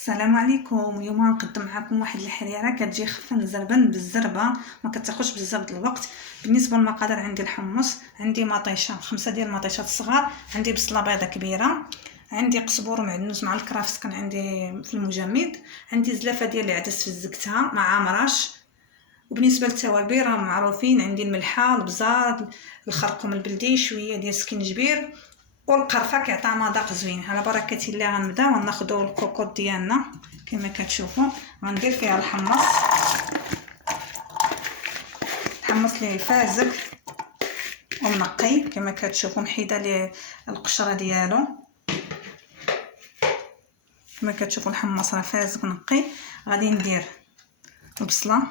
السلام عليكم. اليوم غنقدم معكم واحد الحريره كتجي خفه نزربن بالزربه، ما كتاخذش بزاف د الوقت. بالنسبه للمقادير، عندي الحمص، عندي مطيشه 5 ديال المطيشات الصغار، عندي بصله بيضه كبيره، عندي قزبور ومعدنوس مع الكرافس كان عندي في المجمد، عندي زلافه ديال العدس فزقتها مع مرش. وبالنسبه للتوابل راه معروفين، عندي الملحه، البزار، الخرقوم البلدي، شويه ديال السكينجبير والقرفه كيعطي مذاق زوين. على بركه الله غنبداو وناخذوا الكوكوط ديالنا كما كتشوفوا. غندير فيها الحمص لي فازك ومنقي كما كتشوفوا، محيده ليه القشره ديالو كما كتشوفوا. الحمص راه فازك نقي. غادي ندير البصله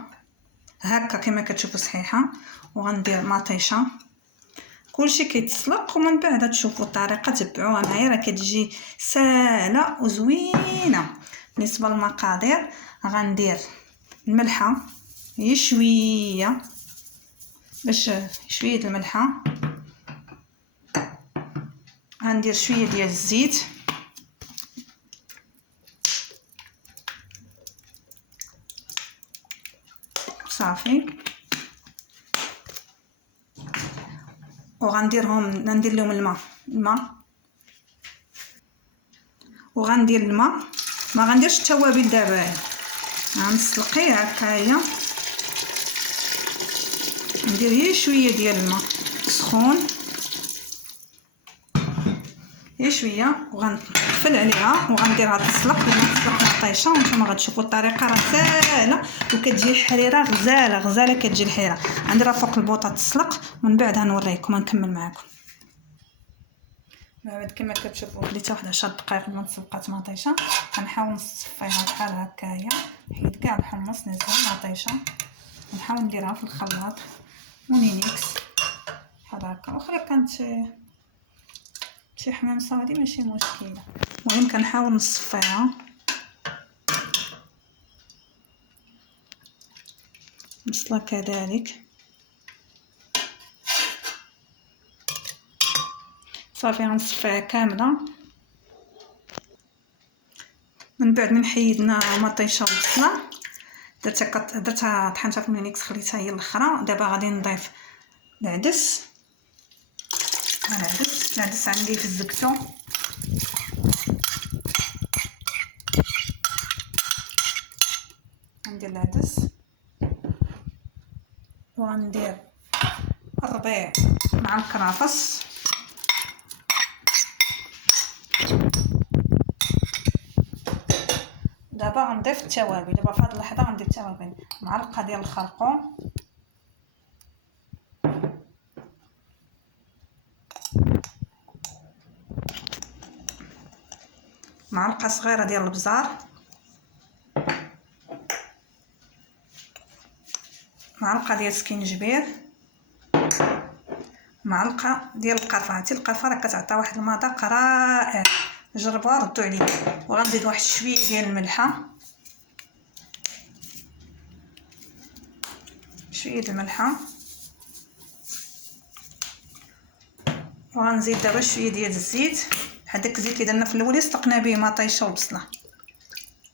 هكا كما كتشوفوا صحيحه، وغندير مطيشه. كلشي كيتسلق ومن بعد تشوفوا الطريقه تبعوها معايا، راه كتجي ساهله وزوينه. بالنسبه للمقادير غندير الملحه هي شويه، باش شويه الملحه. غندير شويه ديال الزيت، صافي. ندير لهم الماء وغندير الماء. ما غنديرش التوابل دابا، غنسلقيه هكايا. ندير غير شويه ديال الماء سخون، غير شويه، وغنقفل عليها وغنديرها تسلق. لما تسلق الطيشه وانتم غتشوفوا الطريقه راه ساهله وكتجي الحريره غزاله كتجي الحريره. غنديرها فوق البوطه تسلق ومن بعد غنوريكم غنكمل معكم. بعد كما كتشوفوا خديتها واحد 10 دقائق لما تسلقات مطيشه. غنحاول نصفيها بحال هكايا، حيد كاع الحمص نزل مطيشه، ونحاول نديرها في الخلاط ونينيكس بحال هكا. واخا كانت شي حمام صغير ماشي مشكله، المهم كنحاول نصفيها. بصله كذلك، صافي غنصفيها كامله. من بعد من حيدنا مطيشه وبصله درتها طحنتها في المينيكس، خليتها هي الاخرى. دابا غادي نضيف العدس عندي في الزكتو، ندير العدس وغندير الربيع مع الكرافس. دابا غنضيف التوابل. دابا في هذه اللحظه غندير التوابل: معلقه ديال الخرقوم، معلقه صغيره ديال البزار، معلقه ديال السكينجبير، معلقه ديال القرفه. عرفتي القرفه راه كتعطي واحد المذاق رائع، جربوها ردوا عليا. وغنزيد واحد شويه ديال الملحه، شويه د الملحه. وغنزيد دابا شويه ديال الزيت، هذاك الزيت اللي درنا في الاول سلقنا به مطيشه وبصله،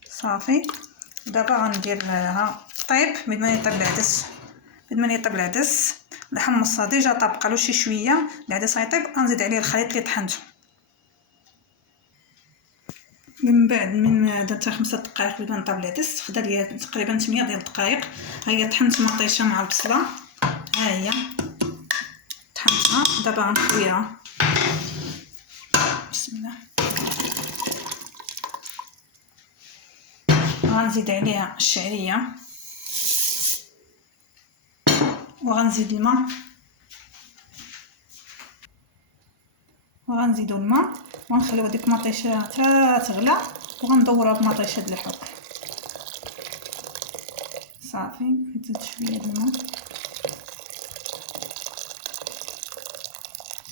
صافي. دابا غنديرها طيب بد ما يطيب العدس. الحمص ديجا طابقه له شي شويه، العدس غيطيب غنزيد عليه الخليط اللي طحنته. من بعد من درتها 5 دقائق بدا نطاب العدس، خدا ليا تقريبا 8 ديال الدقائق. ها هي طحنت مطيشه مع البصله، ها هي طحنتها. دابا غنخويها، بسم الله. غنزيد عليها الشعريه وغنزيد الماء، وغنزيدو الماء ونخليو ديك المطيشه حتى تغلى، وغندورها بمطيشه د الحك. صافي نزيد شويه د الماء،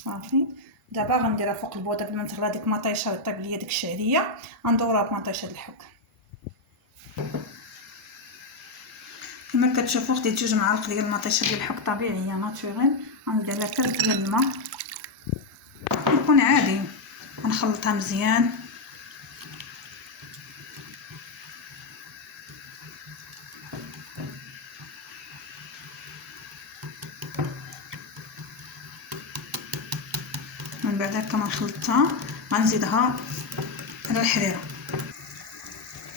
صافي. دابا غنديرها فوق البوطه قبل ما تغلى ديك المطيشه ويطيب ليا ديك الشعريه. غندورها بمطيشه د الحك كما كتشوفوا. خديت 2 معالق ديال المطيشه ديال الحك طبيعيه ناتوريل. غنزيد عليها كاس ديال الماء، يكون عادي. غنخلطها مزيان، بعد هكا ما خلطتها غنزيدها على الحريره.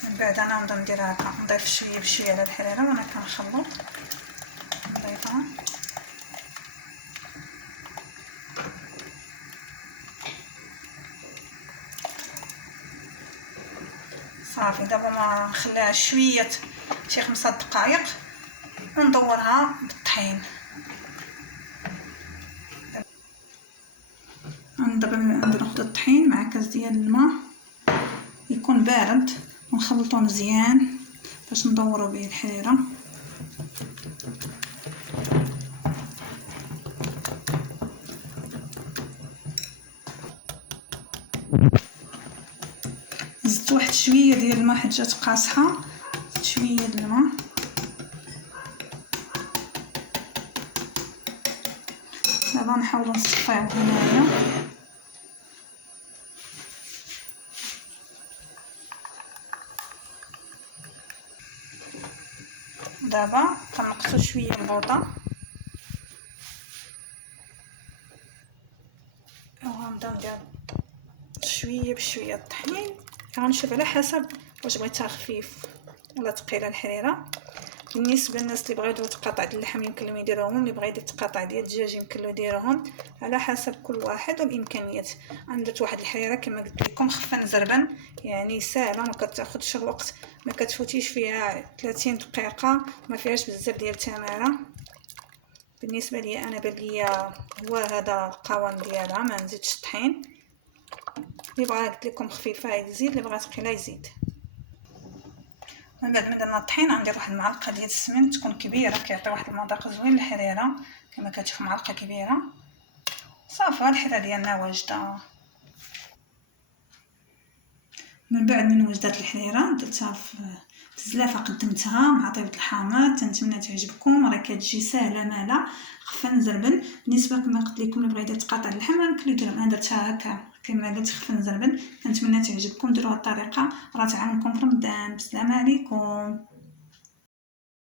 من بعد انا نبدا نديرها هكا، نضيف شويه بشويه على الحريره وانا كنخلط، نضيفها صافي. دابا ما نخليها شويه شي 5 دقائق وندورها بالطحين. دابا ندير ناخذ الطحين مع كاس ديال الماء يكون بارد ونخلطو مزيان باش ندورو به الحريره. زدت واحد شويه ديال الماء حيت جات قاصحه، زدت شويه ديال الماء. دابا نحاولوا نصفيو هنايا. دابا كنقصوا شويه البوطه وغنبدا ندير شويه بشويه الطحين. غنشوف على حسب واش بغيتها خفيف ولا ثقيله الحريره. بالنسبه للناس اللي بغاو يديروا تقاطع ديال اللحم يمكن لهم يديروهم، اللي بغا يدير تقاطع ديال الدجاج يمكن له يديرهم، على حسب كل واحد والامكانيات. انا درت واحد الحريره كما قلت لكم خفن زربن، يعني ساهله ما كتاخذش الوقت، ما كتفوتيش فيها 30 دقيقه، ما فيهاش بزاف ديال التماره. بالنسبه لي انا بان ليا هو هذا القوام ديالها، ما نزيدش الطحين. اللي بغا قلت لكم خفيفه يزيد، اللي بغا ثقيله يزيد. من بعد ما درنا الطحين غندير واحد المعلقه ديال السمن تكون كبيره، كيعطي واحد المذاق زوين للحريره كما كتشوف، معلقه كبيره. صافي الحريره ديالنا واجده. من بعد من وجدت الحريره درتها في الزلافه، قدمتها مع طيبه الحامض. تنتمنى تعجبكم، راه كتجي ساهله ماله خفن زربن. بالنسبه كما قلت لكم اللي بغى يدير تقاطع اللحم يمكن يدير، انا درتها هكا كما قلت خفن زربن. كنتمنى تعجبكم، ديروها الطريقه راه تعاونكم في رمضان. بسلام عليكم.